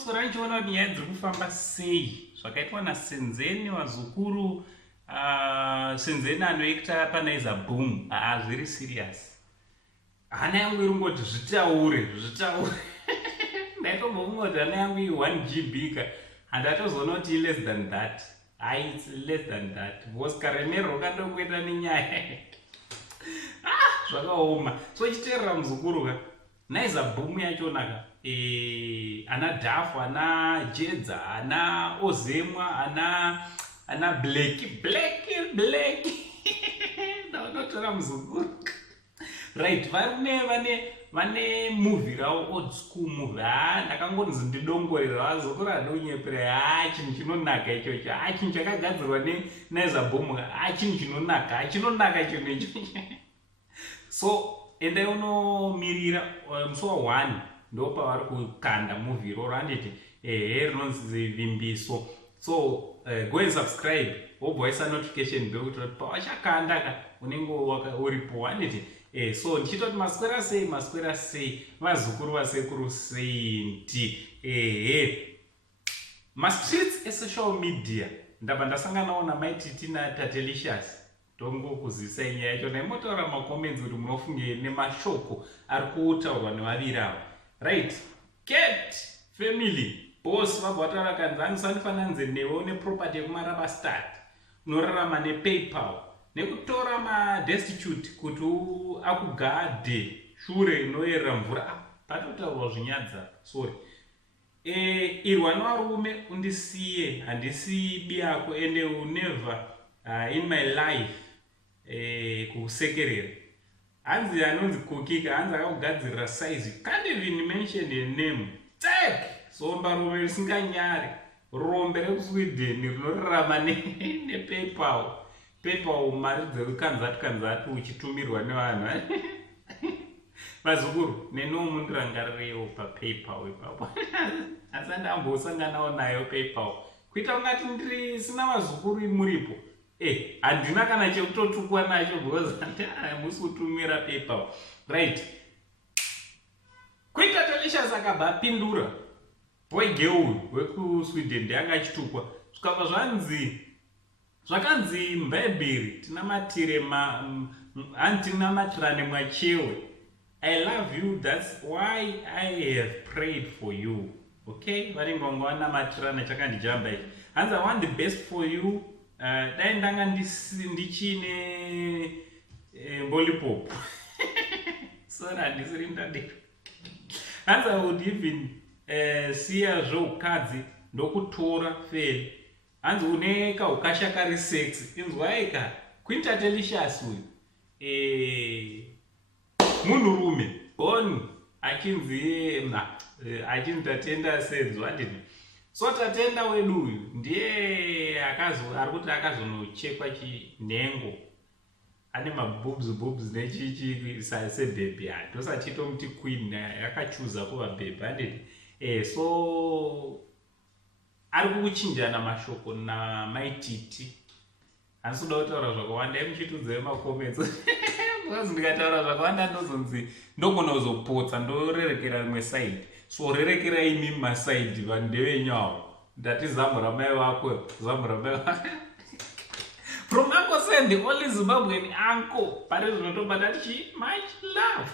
ndinoswera ndichiona kuti nyaya dziri kufamba sei zvakaitwa nasenzeni wazukuru. Senzeni anoita panaiza boom. Zviri serious. Hana yangu irungoti zvitaure. Ndaitombofunga kuti hana yangu i1 GB ka. Handatozoona kuti less than that. It's less than that. Voskaremero kandokuita nenyaya. Zvakaoma. So chiteerera muzukuru ka. Naiza boom yachona ka. Ana Dafu, ana Jedza, ana Ozemwa, ana Blackie. Ndaunotora muzukuru. Right, vane movie ravo old school movie. Ndakangonzi ndidongorera vazukuru adonyepera. Chinhu chinonaka ichocho. Chinhu chakagadzirwa naiza boom. Chinhu chinonaka chinhu ichocho. So endai unomirira musi wa1 ndo pavari kukanda movie roro handiti rinonzi vimbiso. So go and subscribe wobhoisa notification bell kuti pawachakanda ka unenge uripo handiti. So ndichitoti maswera sei vazukuru vasekuru sei nti mastreets esocial media ndabva ndasanganawo naMai Tt naTatelicious. Ndongokuzivisa nyaya yacho naimotaura macomments kuti munofungei nemashoko ari kutaurwa nevaviri ava. Right, Cat family boss vabva vataura kanzi anisanifananze newe neproperty yekumarabastad unorarama nepaypal nekutora madestitute kuti akugadhe shure inoyerera mvura. Patotaurwa zvinyadza sorry. Irwa nevarume undisiye handisi biyako ende never in my life kusekerera. Hanzi anonzi kukika hanzi akakugadzirira size. Can't even mention a name. Take somba rume risinganyari rombe rekusweden rinorarama nepaypal. Paypal mari dzekanzatu uchitumirwa nevanhu. Vazukuru nenomu ndirangarirewo papaypal ipapo. Asi ndambosanganawo nayo paypal kuita ungati ndisina vazukuru muripo. Handina kana chekutotukwa nacho because musi kutumira paypal. Right, Queen Tatelicious akabva apindura boy girl wekusweden ndanga achitukwa zvikabva zvakanzi mbebheri tinamatire tinamatira nemwachewe. I love you, that's why I have prayed for you. Okay, vanenge vanga vanamatirana chakandijamba ichi. Hanzi I want the best for you. Dai ndanga ndichine mbolipop. Sorry, handisiri ndadero. Hanzi I would even siya zvoukadzi ndokutora feli. Hanzi une kaukasha kari sex. Inzwaika Queen Tatelicious uyu. Munhurume born achinzi Tatenda sedzwa handiti. So Tatenda wedu uyu ndiye ari kuti akazonochekwa chinhengo. Ane mabobs nechichi sebhebhi. Ndosachitomuti queen yakachuza kuva bhebhi handiti. So ari kuchinjana mashoko naMai Tt. Handisi kuda kutaura zvakawanda muchitudze macomments. Because ndikataura zvakawanda ndozonzi ndogona kuzopotsa ndorerekera rimwe side. So rerekera imi masaidi vanhu ndevenyawo. Ndati zamu ramai vako zamu ramai vako. From Uncle Sam, the only Zimbabwean uncle. Pare zvinotobata tichi much love.